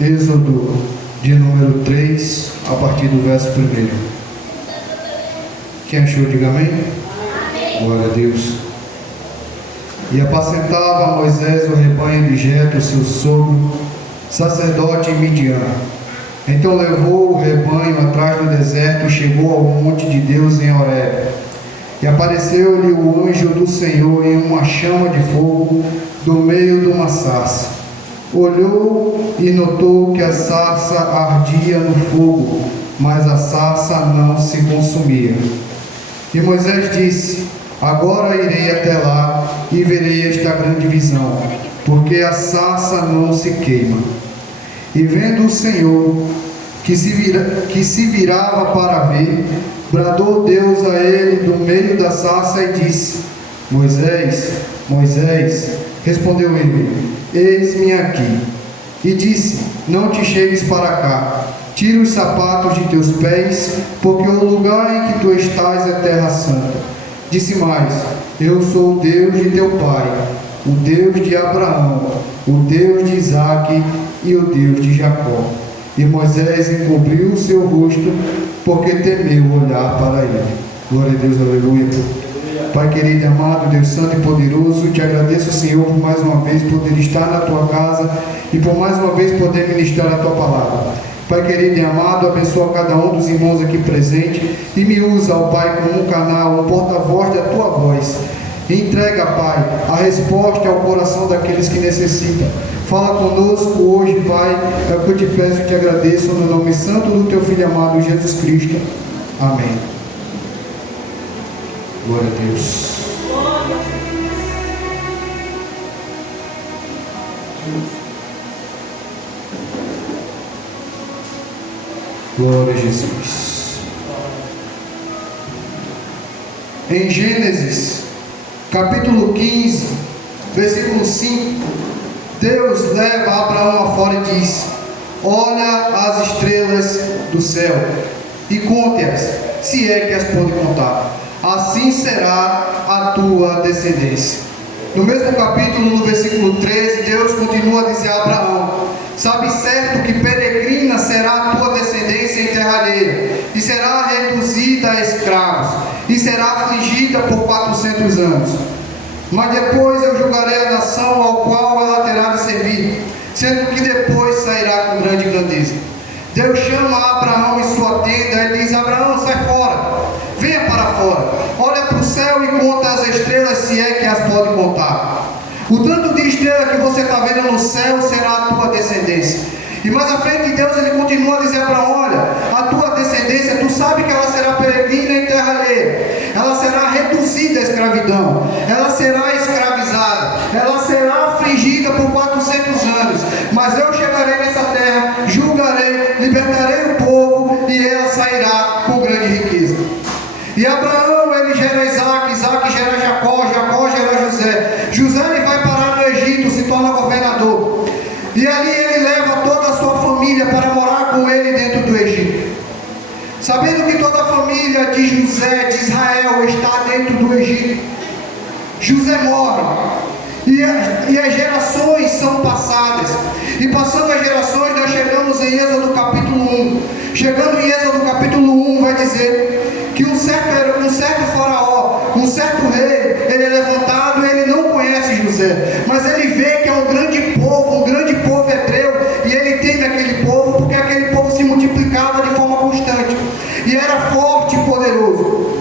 Êxodo de número 3, a partir do verso 1. Quem achou, diga amém. Amém. Glória a Deus. E apacentava Moisés o rebanho de Jetro, seu sogro, sacerdote em Midian. Então levou o rebanho atrás do deserto e chegou ao monte de Deus em Horebe. E apareceu-lhe o anjo do Senhor em uma chama de fogo do meio de uma sarça. Olhou e notou que a sarça ardia no fogo, mas a sarça não se consumia. E Moisés disse: agora irei até lá e verei esta grande visão, porque a sarça não se queima. E vendo o Senhor que se virava para ver, bradou Deus a ele do meio da sarça e disse: Moisés, Moisés. Respondeu ele: eis-me aqui. E disse: não te chegues para cá, tira os sapatos de teus pés, porque o lugar em que tu estás é terra santa. Disse mais: eu sou o Deus de teu pai, o Deus de Abraão, o Deus de Isaque e o Deus de Jacó. E Moisés encobriu o seu rosto, porque temeu olhar para ele. Glória a Deus, aleluia. Pai querido e amado, Deus santo e poderoso, te agradeço, Senhor, por mais uma vez poder estar na tua casa e por mais uma vez poder ministrar a tua palavra. Pai querido e amado, abençoa cada um dos irmãos aqui presentes e me usa, ó Pai, como um canal, um porta-voz da tua voz. Entrega, Pai, a resposta ao coração daqueles que necessitam. Fala conosco hoje, Pai, é o que eu te peço e te agradeço no nome santo do teu Filho amado, Jesus Cristo. Amém. Glória a Deus. Glória a Jesus. Em Gênesis, capítulo 15, versículo 5, Deus leva Abraão afora e diz: olha as estrelas do céu e conte-as, se é que as pode contar. Assim será a tua descendência. No mesmo capítulo, no versículo 13, Deus continua a dizer a Abraão: sabe certo que peregrina será a tua descendência em terra alheia, e será reduzida a escravos, e será afligida por 400 anos. Mas depois eu julgarei a nação ao qual ela terá de servir, sendo que depois sairá com grande grandeza. Deus chama Abraão em sua tenda e diz: Abraão, sai fora, venha para fora, olha para o céu e conta as estrelas, se é que as pode contar. O tanto de estrela que você está vendo no céu será a tua descendência. E mais à frente Deus ele continua a dizer a Abraão: olha, a tua descendência, tu sabe que ela será peregrina em terra alheia, ela será reduzida à escravidão, ela será escravizada, ela será afligida por 400 anos, mas eu chegarei nessa terra, julgarei, libertarei o povo e ela sairá com grande riqueza. E Abraão ele gera Isaque, Isaque gera Jacó, Jacó gera José, José ele vai parar no Egito, se torna governador, e ali ele leva toda a sua família para morar com ele dentro do Egito. Sabendo que toda a família de José, de Israel, está dentro do Egito, José morre, e as gerações são passadas, e passando as gerações nós chegamos em Êxodo capítulo 1. Chegando em Êxodo capítulo 1 vai dizer que um certo faraó, um certo rei, ele é levantado e ele não conhece José, mas ele vê que é um grande povo hebreu, e ele teme aquele povo, porque aquele povo se multiplicava de forma constante, e era forte e poderoso.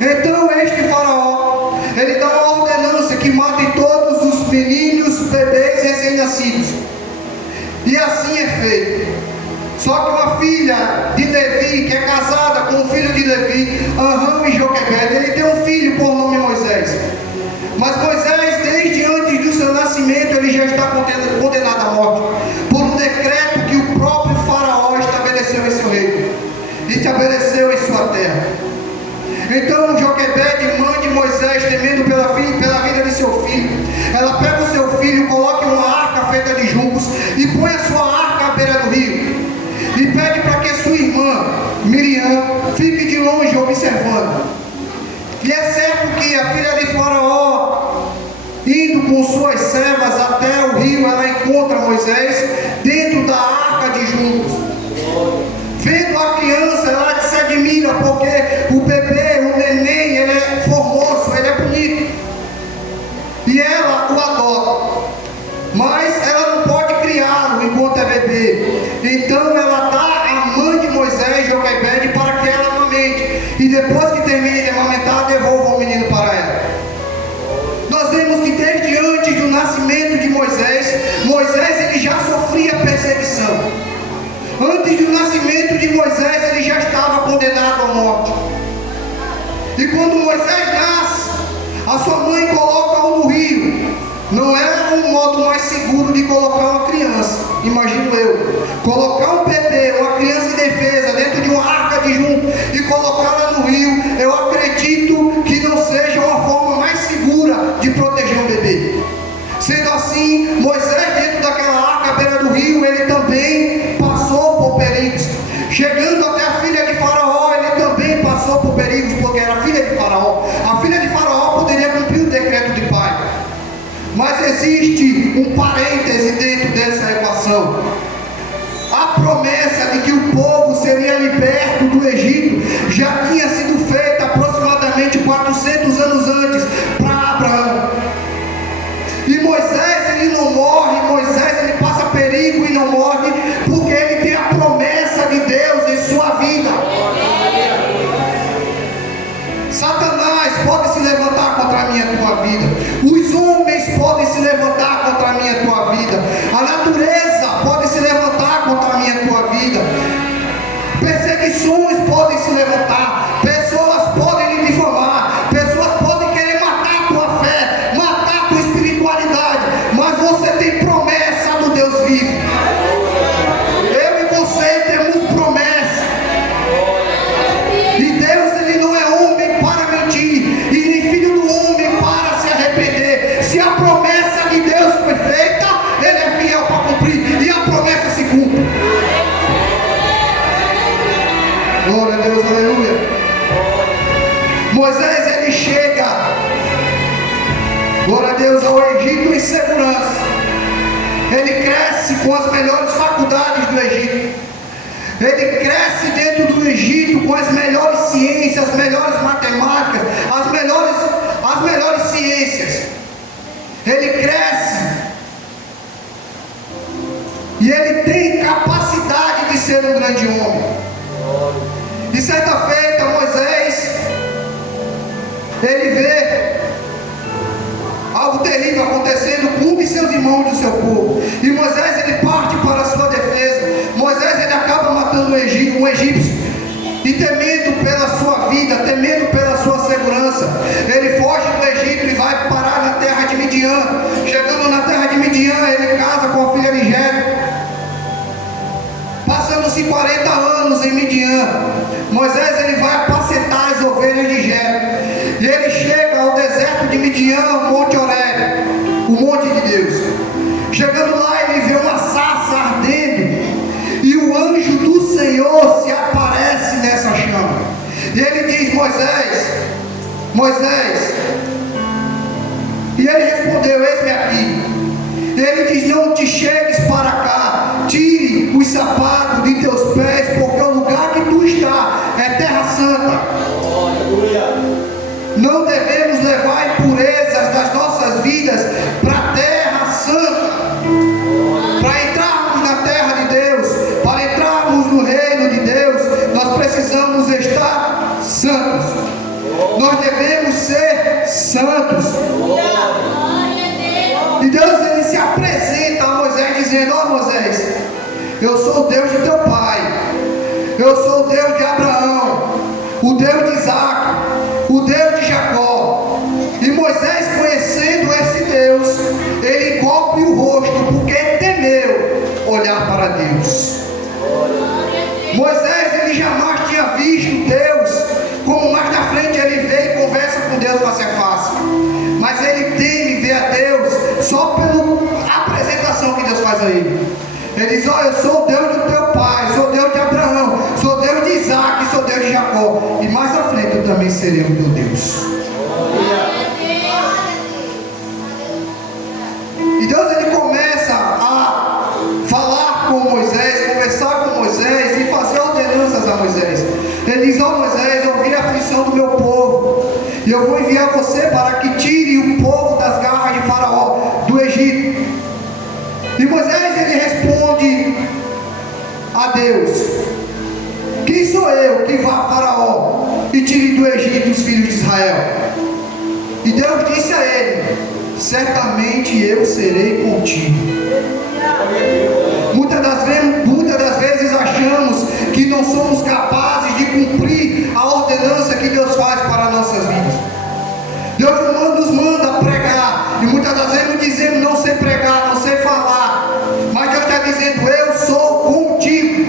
Então este faraó, ele dá uma ordenança que matem todos os meninos, bebês recém-nascidos, e assim é feito. Só que uma filha de Levi, que é casada com o filho de Levi, Amram e Joquebede, ele tem um filho por nome Moisés. Mas Moisés, desde antes do seu nascimento, ele já está condenado à morte, por um decreto que o próprio faraó estabeleceu em seu reino, estabeleceu em sua terra. Então Joquebede mande Moisés, temendo pela vida de seu filho. Ela pega o seu filho, coloca uma arca feita de juncos e põe a sua arca à beira do rio, e pede para que sua irmã Miriam, fique de longe observando. E é certo que a filha de Faraó, indo com suas servas até o rio, ela encontra Moisés dentro da arca de juncos. Vendo a criança, ela se admira, porque o bebê, o neném, ele é formoso, ele é bonito. E ela o adota. Mas ela não pode criá-lo enquanto é bebê. Então ela dá a mãe de Moisés, Joquebede, para que ela amamente. E depois que termine de amamentar, devolva o menino para ela. Nós vemos que desde antes do nascimento de Moisés, ele já sofria perseguição. Antes do nascimento de Moisés, ele já estava condenado à morte. E quando Moisés nasce, a sua mãe coloca-o no rio. Não é um modo mais seguro de colocar uma criança, imagino eu. Colocar um bebê, uma criança indefesa, dentro de uma arca de junco e colocá-la no rio, eu acredito que não seja uma forma mais segura de proteger um bebê. Sendo assim, Moisés, dentro daquela arca à beira do rio, ele também passou por perigos. Chegando até a filha de Faraó, ele também passou por perigos, porque era filha de Faraó. A filha de Faraó poderia cumprir o decreto de pai. Mas existe um parêntese dentro dessa equação. A promessa de que o povo seria liberto do Egito já tinha sido feita aproximadamente 400 anos antes para Abraão. E Moisés, ele não morre, Moisés, ele passa perigo e não morre, porque ele tem a promessa de Deus em sua vida. Satanás pode se levantar contra a minha e tua vida. Os homens podem se levantar contra a minha e tua vida. A natureza pode se levantar contra a minha e tua vida. Perseguições podem se levantar. Pessoas podem lhe difamar. Pessoas podem querer matar a tua fé, matar a tua espiritualidade. Mas você tem promessa do Deus vivo. Eu e você temos promessa. E Deus, ele não é homem para mentir, e nem filho do homem para se arrepender. Se a promessa de Deus foi feita, ele é fiel para cumprir, e a promessa se cumpre. Glória a Deus, aleluia. Moisés, ele chega, glória a Deus, ao Egito em segurança. Ele cresce com as melhores faculdades do Egito. Ele cresce dentro do Egito com as melhores ciências, as melhores matemáticas, as melhores ciências. Ele cresce e ele tem capacidade de ser um grande homem. E certa feita, Moisés, ele vê algo terrível acontecendo com um de seus irmãos do seu povo. E Moisés, ele parte para a sua defesa. Moisés, ele acaba matando um egípcio. E temendo pela sua vida, temendo pela sua segurança, ele foge do Egito e vai parar na terra de Midian. Chegando na terra de Midian, ele casa com a filha de Jetro. Passando-se 40 anos em Midian, Moisés, ele vai apacentar as ovelhas de Jetro. E ele chega ao deserto de Midian, ao Monte Horebe, o monte de Deus. Chegando lá, ele vê uma sarça ardendo, e o anjo do Senhor se aparece nessa chama. E ele diz: Moisés, Moisés. E ele respondeu: eis-me aqui. E ele diz: não te chegues para cá, tire os sapatos de teus pés, porque o lugar que tu está é terra santa. Não devemos levar impurezas das nossas vidas para a terra santa. Para entrarmos na terra de Deus, para entrarmos no reino de Deus, nós precisamos estar santos. Nós devemos ser santos. E Deus, ele se apresenta a Moisés dizendo: ó Moisés, eu sou o Deus de teu pai, eu sou o Deus de Abraão, o Deus de Isaac, o Deus de Jacó. E Moisés, conhecendo esse Deus, ele encobre o rosto, porque temeu olhar para Deus. Moisés, ele jamais tinha visto Deus, como mais na frente ele vê e conversa com Deus face a face. Mas ele teme ver a Deus só pela apresentação que Deus faz a ele. Ele diz: ó, eu sou o Deus do teu pai, sou o Deus de Abraão, sou o Deus de Isaac, Jacó, e mais à frente eu também serei o teu Deus. E Deus, ele começa a falar com Moisés, conversar com Moisés e fazer ordenanças a Moisés. Ele diz: ó Moisés, eu vi a aflição do meu povo, e eu vou enviar você para que tire o povo das garras de Faraó, do Egito. E Moisés, ele responde a Deus: quem sou eu que vá a Faraó e tire do Egito os filhos de Israel? E Deus disse a ele: certamente eu serei contigo. Muitas das vezes achamos que não somos capazes de cumprir a ordenança que Deus faz para nossas vidas. Deus nos manda pregar, e muitas das vezes dizemos: não sei pregar, não sei falar, mas Deus está dizendo: eu sou contigo.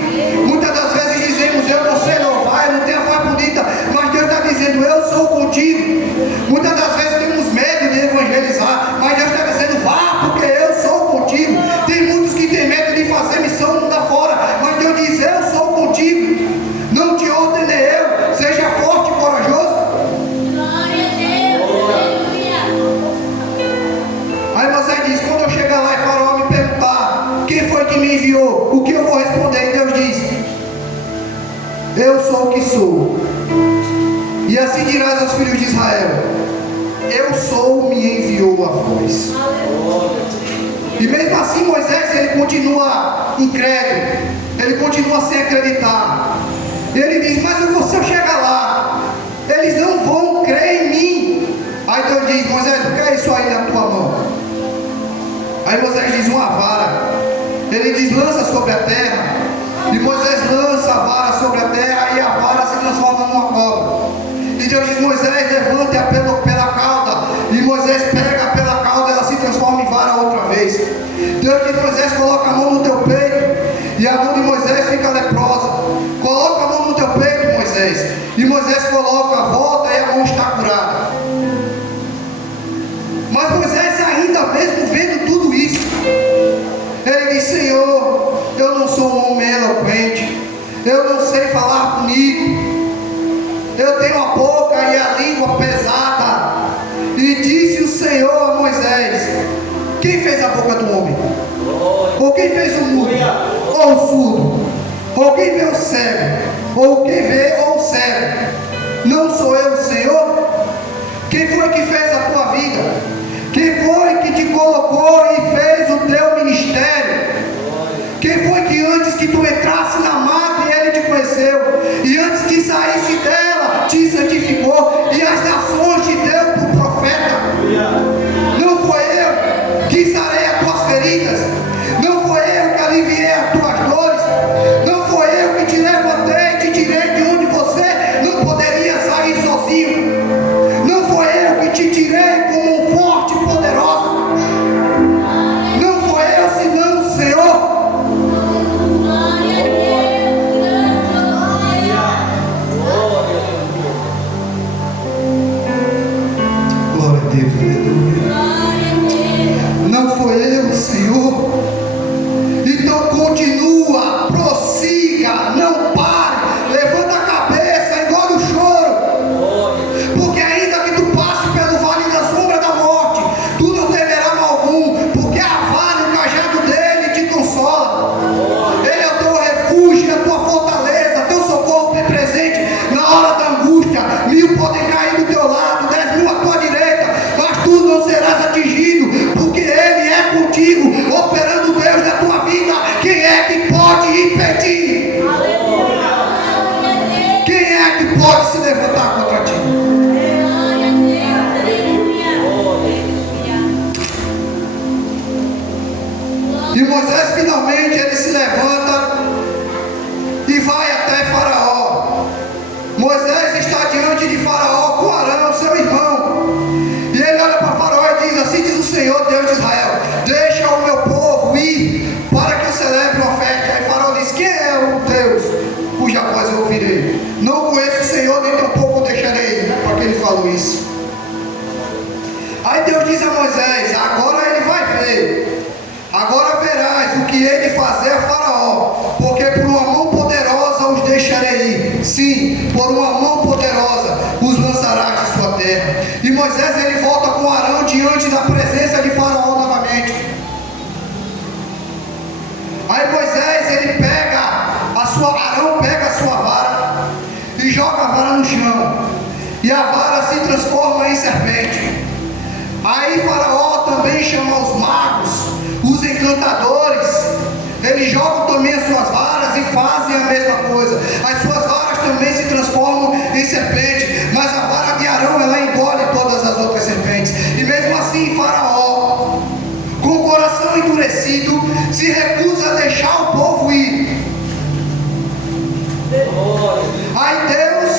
Muitas das vezes dizemos: eu não sei louvar, eu não tenho a voz bonita, mas Deus está dizendo: eu sou contigo. Muitas das vezes temos medo de evangelizar, mas Deus está dizendo: vá, porque eu sou contigo. Tem muitos que têm medo de fazer missão mundo afora, mas Deus diz: eu sou contigo. Não te ordenei eu, seja forte e corajoso. Aí Moisés diz: quando eu chegar lá e Faraó me perguntar quem foi que me enviou, o que eu vou responder? E Deus diz: eu sou o que sou. E assim dirás aos filhos de Israel: eu sou, me enviou a vós. E mesmo assim Moisés, ele continua incrédulo, ele continua sem acreditar. Ele diz: mas se eu chegar lá, eles não vão crer em mim. Aí Deus diz: Moisés, o que é isso aí na tua mão? Aí Moisés diz: uma vara. Ele diz: lança sobre a terra. E Moisés lança a vara sobre a terra, e a vara se transforma numa cobra. E Deus diz: Moisés, levante-a pela cauda. E Moisés pega pela cauda, ela se transforma em vara outra vez. Deus diz: Moisés, coloca a mão no teu peito, e a mão de Moisés fica leprosa. Coloca a mão no teu peito, Moisés. E Moisés coloca, volta, e a mão está curada. Mas Moisés, ainda mesmo vendo tudo isso, ele diz: Senhor, eu não sou um homem eloquente, eu não sei falar bonito, eu tenho a boca e a língua pesada. E disse o Senhor a Moisés: quem fez a boca do homem? Ou quem fez o mudo? Ou o surdo? Ou quem vê o cego? Ou quem vê ou o cego? Não sou eu o Senhor? Quem foi que fez a tua vida? Quem foi que te colocou e fez o teu ministério? Quem foi que antes que tu entrasse na mata ele te conheceu? E antes que saísse dela te santificou, e as nações te deu por profeta? Não foi eu que sarei as tuas feridas? Não foi eu que aliviei as tuas dores? Não foi eu que te levantei e te tirei de onde você não poderia sair sozinho? Não foi eu que te tirei como um forte e poderoso? Não foi eu senão o Senhor? Glória a Deus, aleluia. Não foi eu, Senhor? Então continua, prossiga, não pare, levanta a cabeça, engole o choro, porque ainda que tu passe pelo vale da sombra da morte, tu não temerá mal algum, porque a vara e o cajado dele te consola. Ele é o teu refúgio, a tua fortaleza, teu socorro bem presente na hora da angústia. 1000 podem cair do teu lado, 10.000 à tua direita, mas tu não serás atingido, porque ele é contigo, operando o Deus da tua vida. Quem é que pode impedir? Quem é que pode se levantar contra ti? E Moisés finalmente ele se levanta e vai até Faraó. Moisés está diante de Faraó com Arão, seu irmão. E ele olha para Faraó e diz: assim diz o Senhor, Deus de Israel: deixa o meu povo ir para que eu celebre uma festa. Aí Faraó diz: quem é o Deus cuja voz eu ouvirei? Não conheço o Senhor, nem tampouco o deixarei ir. Para que ele falou isso? Aí Deus diz a Moisés: agora ele vai ver, agora verás o que ele fazer a Faraó, porque por uma mão poderosa os deixarei ir. Sim, por uma mão poderosa os lançarás de sua terra. E Moisés ele volta com Arão diante da presença de Faraó novamente. Aí Moisés ele Arão pega a sua vara e joga a vara no chão, e a vara se transforma em serpente. Aí Faraó também chama os magos, os encantadores. Eles jogam também as suas varas e fazem a mesma coisa. As suas varas também se transformam em serpente, mas a vara de Arão ela engole todas as outras serpentes. E mesmo assim Faraó, com o coração endurecido, se recusa a deixar o povo ir. Aí Deus,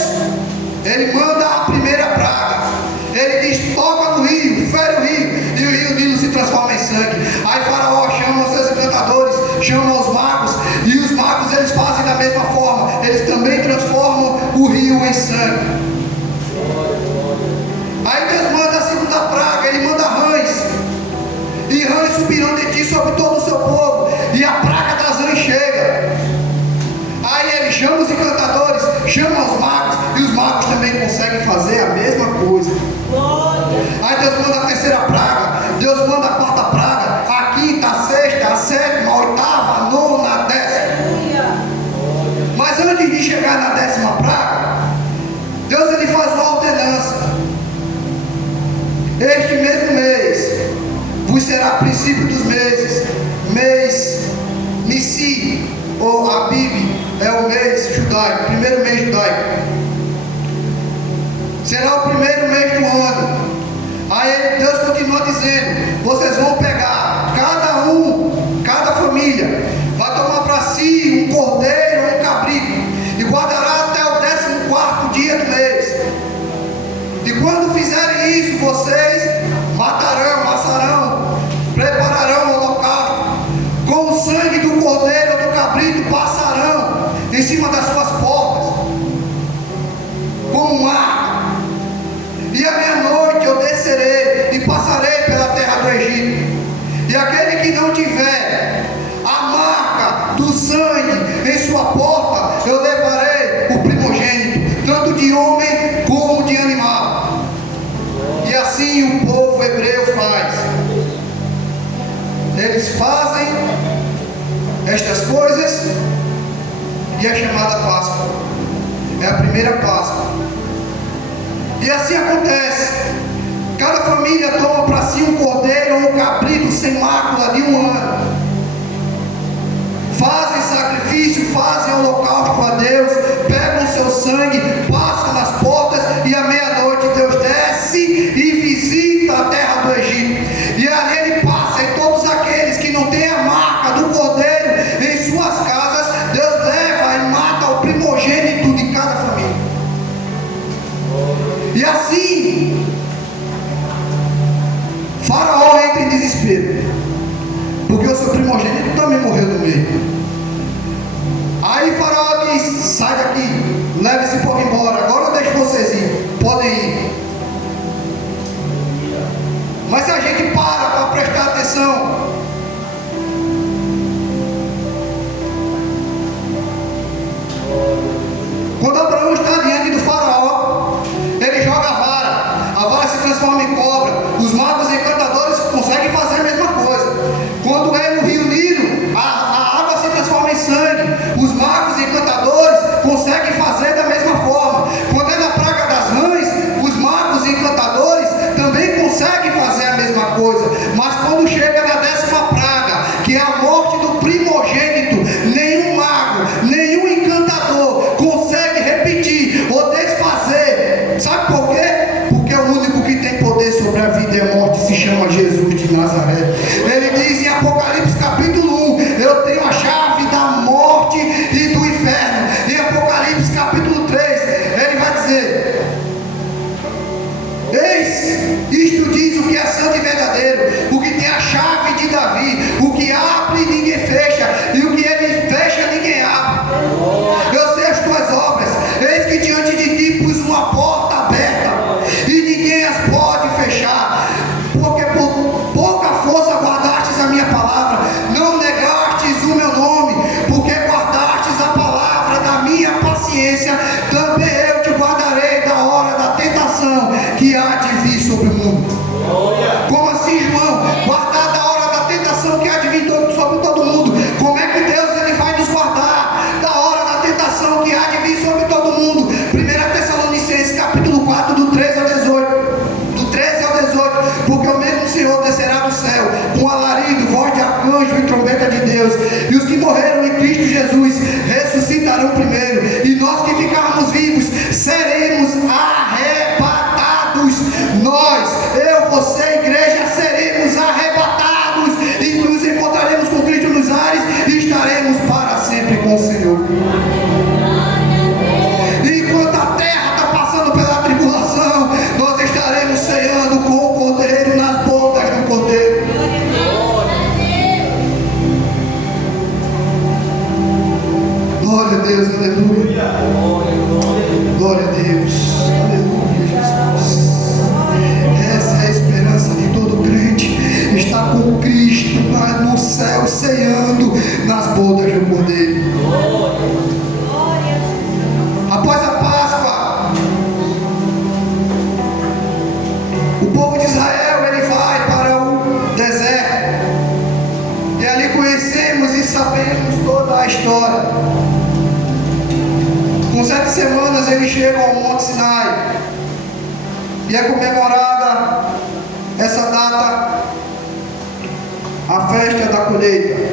ele manda a primeira praga. Ele diz: toca no rio, fere o rio, e o rio Nilo se transforma em sangue. Aí Faraó chama os seus encantadores, chama os magos, e os magos eles fazem da mesma forma. Eles também transformam o rio em sangue. Aí Deus manda a segunda praga, ele manda rãs, e rãs subirão de ti sobre todo o seu povo, e a praga das rãs chega. Aí ele chama os encantadores, chama os magos, e os magos também conseguem fazer a mesma coisa. Aí Deus manda a terceira praga, Deus manda a quarta praga, a quinta, a sexta, a sétima, a oitava, a nona, a décima. Mas antes de chegar na décima praga, Deus ele faz uma ordenança. Este mesmo mês vos será princípio dos meses, mês Nissi, ou Abib, é o mês judaico, primeiro mês judaico. Será o primeiro mês do ano. Aí Deus continua dizendo: vocês vão pegar, cada família vai tomar para si um cordeiro ou um cabrito, e guardará até o 14º dia do mês. E quando fizerem isso, vocês matarão, assarão, prepararão o local, com o sangue do cordeiro ou do cabrito passarão em cima das suas portas, como um arco. E à meia-noite eu descerei e passarei pela terra do Egito. E aquele que não tiver a marca do sangue em sua porta, eu levarei o primogênito, tanto de homem como de animal. E assim o povo hebreu faz. Eles fazem estas coisas, e é chamada Páscoa. É a primeira Páscoa. E assim acontece. Cada família toma para si um cordeiro ou um cabrito sem mácula de um ano. Fazem sacrifício, fazem holocausto para Deus, pegam o seu sangue, passam nas portas, e à meia-noite Deus desce e visita a terra do Egito. E ali ele passa, e todos aqueles que não têm a marca do cordeiro em suas casas, Deus leva e mata o primogênito de cada família. E assim Faraó entra em desespero, porque o seu primogênito também morreu no meio. Aí Faraó diz: sai daqui, leva esse povo embora, Deus. Aleluia, Jesus. Essa é a esperança de todo crente. Está com Cristo lá no céu, ceando nas bodas do Cordeiro. Após a Páscoa, o povo de Israel ele vai para o deserto. E ali conhecemos e sabemos toda a história. Com 7 semanas eles chegam ao Monte Sinai. E é comemorada essa data, a festa da colheita,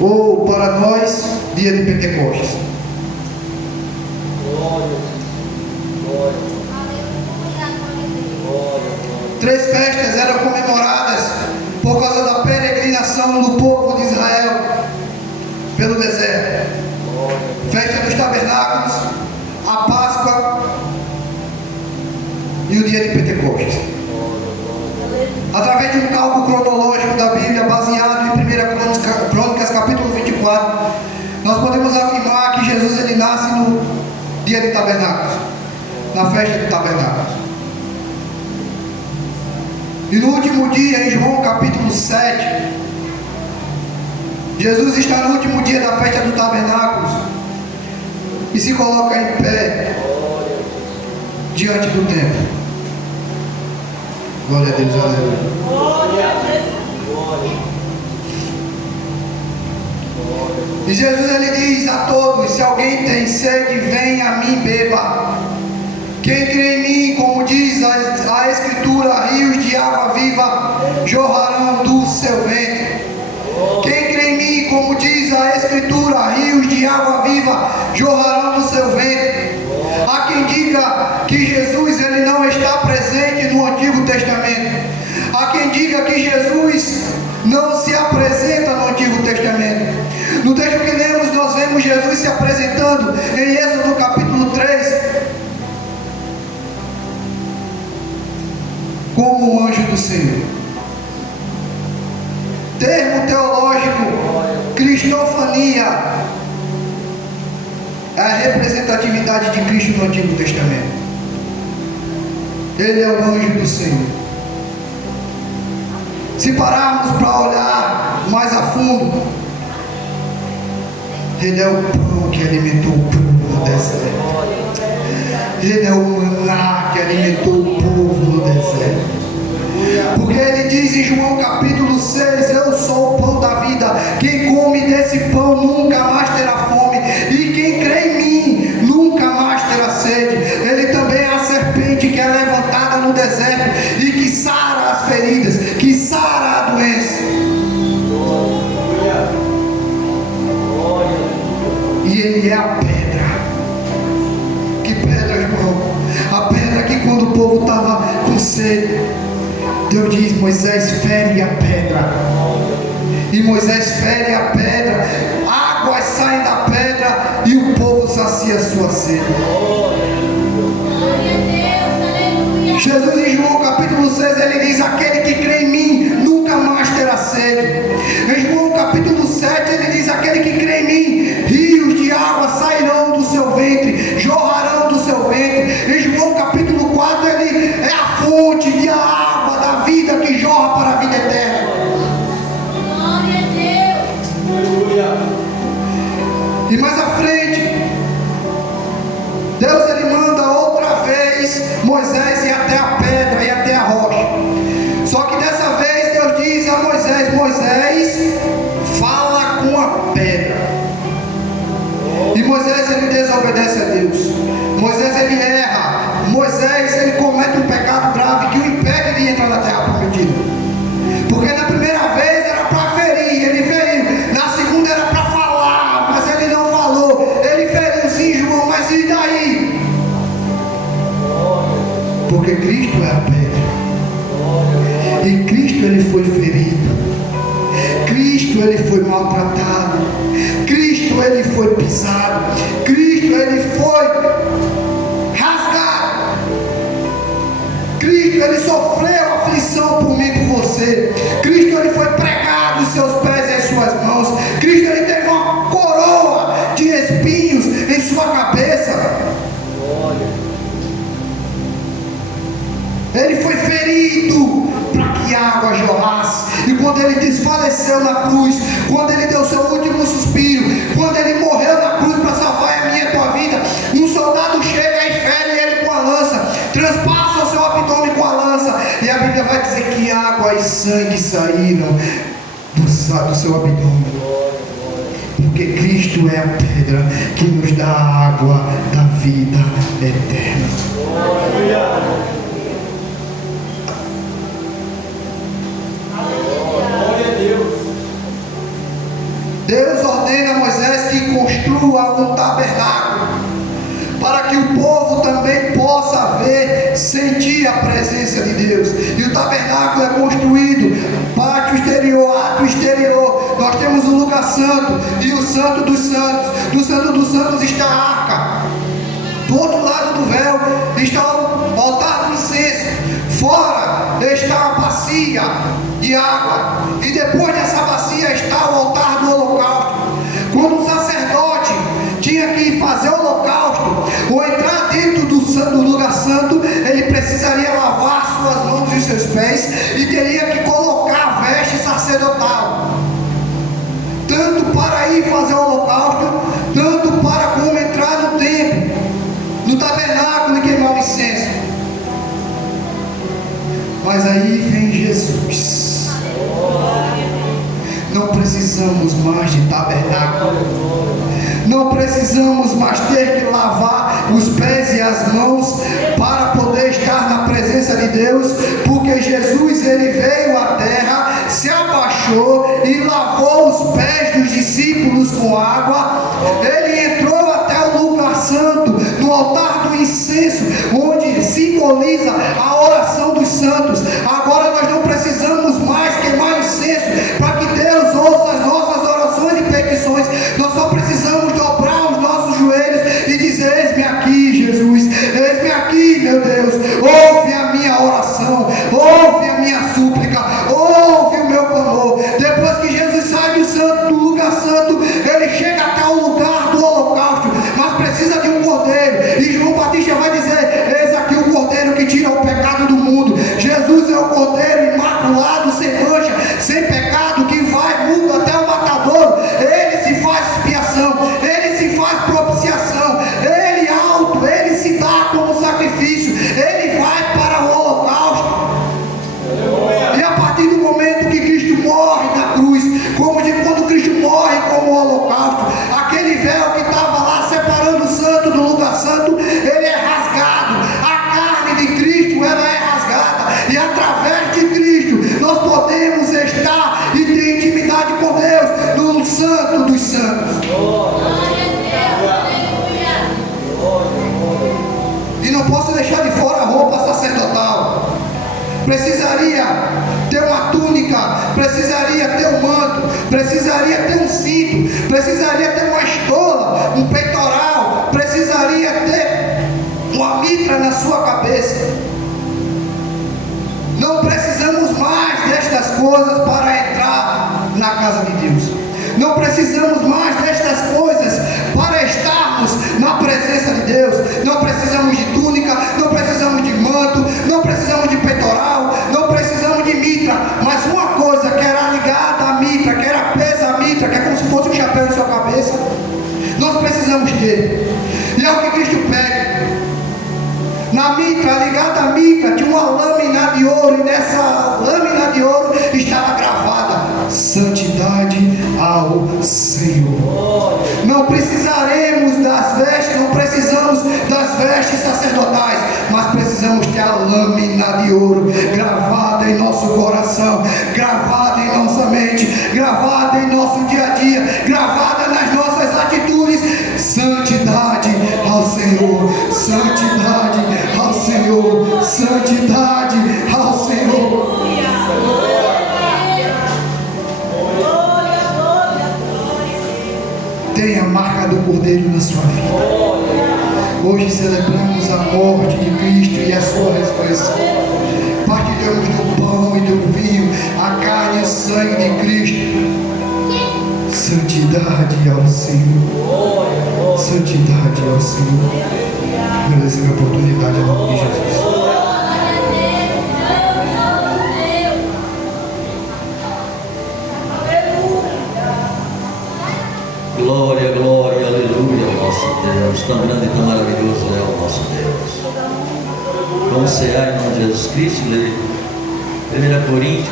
ou para nós, dia de Pentecostes. Glória. 3 festas eram comemoradas por causa da peregrinação do povo de Israel pelo deserto. Festa dos tabernáculos, a Páscoa e o dia de Pentecostes. Através de um cálculo cronológico da Bíblia, baseado em 1 Crônicas capítulo 24, nós podemos afirmar que Jesus ele nasce no dia de tabernáculos, na festa de tabernáculos. E no último dia, em João capítulo 7, Jesus está no último dia da festa dos tabernáculos e se coloca em pé diante do templo. Glória a Deus, aleluia. E Jesus ele diz a todos: se alguém tem sede, venha a mim, beba. Quem crê em mim, como diz a Escritura, rios de água viva jorrarão do seu ventre. Quem crê em mim, como diz a Escritura, rios de água viva jorrarão do seu ventre. Há quem diga que Jesus ele não está presente no Antigo Testamento. Há quem diga que Jesus não se apresenta no Antigo Testamento. No texto que lemos, nós vemos Jesus se apresentando em Êxodo capítulo 3 como um anjo do Senhor. Termo teológico, cristofania, é a representatividade de Cristo no Antigo Testamento. Ele é o anjo do Senhor. Se pararmos para olhar mais a fundo, ele é o pão que alimentou o povo no deserto. Ele é o maná que alimentou o povo no deserto. Porque ele diz em João capítulo 6: eu sou o pão da vida. Quem come desse pão nunca mais terá fome. E quem crê em mim nunca mais terá sede. Ele também é a serpente que é levantada no deserto e que sara as feridas, que sara a doença. E ele é a pedra. Que pedra, irmão? A pedra que quando o povo estava com sede, Deus diz: Moisés, fere a pedra. E Moisés fere a pedra, águas saem da pedra e o povo sacia a sua sede. Jesus em João capítulo 6 ele diz: aquele que crê em mim nunca mais terá sede. Em João capítulo 7 ele diz: aquele que crê em mim, rios de água sairão do seu ventre, jorrarão do seu ventre. Em João capítulo 4 ele é a fonte de água da vida que jorra para a vida eterna. Glória a Deus. E mais à frente, Deus ele manda outra vez Moisés ir até a pedra e até a rocha. Só que dessa vez Deus diz a Moisés: Moisés, fala com a pedra. E Moisés ele desobedece a Deus. Moisés ele erra. Moisés ele comete um pecado grave que o impede de entrar na terra prometida. Porque na primeira vez era para ferir, ele feriu. Na segunda era para falar, mas ele não falou. Ele feriu sim, João, mas e daí? Porque Cristo é a pedra. E Cristo ele foi ferido. Cristo ele foi maltratado. Cristo ele foi pisado. Cristo ele foi rasgado. Cristo ele sofreu aflição por mim e por você. Cristo ele foi pregado os seus pés e as suas mãos. Cristo ele teve uma coroa de espinhos em sua cabeça. movido para que a água jorrasse. E quando ele desfaleceu na cruz, quando ele deu seu último suspiro, quando ele morreu na cruz para salvar a minha e a tua vida, um soldado chega e fere ele com a lança, transpassa o seu abdômen com a lança, e a Bíblia vai dizer que água e sangue saíram do seu abdômen. Porque Cristo é a pedra que nos dá a água da vida eterna. Deus ordena a Moisés que construa um tabernáculo, para que o povo também possa ver, sentir a presença de Deus. E o tabernáculo é construído, pátio exterior, ato exterior. Nós temos o lugar santo e o santo dos santos. Do santo dos santos está a arca. Do outro lado do véu está o altar do incenso. Fora está a bacia de água. E depois dessa bacia está o altar do holocausto. Quando o sacerdote tinha que fazer o holocausto ou entrar dentro do lugar santo, ele precisaria lavar suas mãos e seus pés e teria que colocar a veste sacerdotal, tanto para ir fazer o holocausto, tanto para como entrar no templo, no tabernáculo e queimar o incenso. Mas aí vem Jesus. Não precisamos mais de tabernáculo. Não precisamos mais ter que lavar os pés e as mãos para poder estar na presença de Deus, porque Jesus, ele veio à terra, se abaixou e lavou os pés dos discípulos com água. Ele entrou até o lugar santo, no altar do incenso, onde simboliza a oração dos santos. Agora nós não precisamos mais queimar incenso para que Deus ouça as nossas orações e petições. Nós só precisamos dobrar os nossos joelhos e dizer: eis-me aqui, Jesus, eis-me aqui, meu Deus, ouve a minha oração, ouve a minha súplica, ouve o meu clamor. Depois que Jesus sai do lugar santo, ele chega até o lugar do holocausto, mas precisa de um cordeiro, e João Batista vai dizer: eis aqui o cordeiro que tira o pecado do mundo. Jesus é o cordeiro imaculado, sem mancha, sem pecado, que vai mundo até o matadouro. Ele se faz expiação, ele se faz propiciação, ele alto, ele se dá como sacrifício, ele vai para o holocausto. E a partir do momento que Cristo morre na cruz, como de quando Cristo morre como o holocausto, aquele véu que estava lá separando o santo do lugar santo, ele é rasgado. A carne de Cristo, ela é rasgada, e através de Cristo nós podemos estar e ter intimidade com Deus no santo dos santos. E não posso deixar de fora a roupa sacerdotal. Precisaria ter uma túnica, precisaria ter um manto, precisaria ter um cinto, precisaria ter uma estola, um peitoral, precisaria ter uma mitra na sua cabeça. Não precisamos mais destas coisas para entrar na casa de Deus. Não precisamos mais destas coisas para estarmos na presença de Deus. Não precisamos de túnica, não precisamos de manto, não precisamos de peitoral, não precisamos de mitra. Mas uma coisa que era ligada à mitra, que era presa à mitra, que é como se fosse um chapéu em sua cabeça, nós precisamos ter. E é o que Cristo pede. Na mitra, ligada à mitra, tinha uma lâmina de ouro, e nessa lâmina de ouro estava gravada: santidade ao Senhor. Não precisaremos das vestes, não precisamos das vestes sacerdotais, mas precisamos ter a lâmina de ouro gravada em nosso coração, gravada em nossa mente, gravada em nosso dia a dia, gravada nas nossas atitudes. Santidade ao Senhor, santidade ao Senhor, santidade ao Senhor. Tenha a marca do Cordeiro na sua vida. Hoje celebramos a morte de Cristo e a sua ressurreição. Partilhamos do pão e do vinho, a carne e o sangue de Cristo. Santidade ao Senhor. Santidade ao Senhor. Agradecer a oportunidade em nome de Jesus. Jesus Cristo, ler 1 Coríntios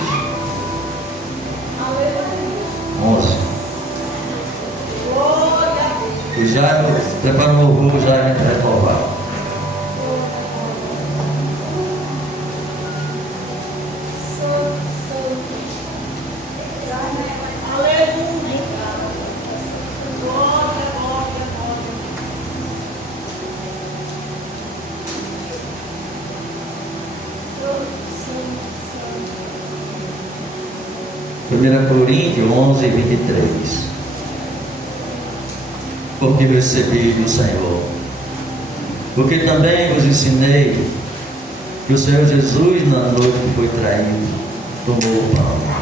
11. O Jaime, prepara um louvor, o Jaime vai louvar. Primeira Coríntios 11, 23. Porque recebi do Senhor, porque também vos ensinei que o Senhor Jesus, na noite que foi traído, tomou o pão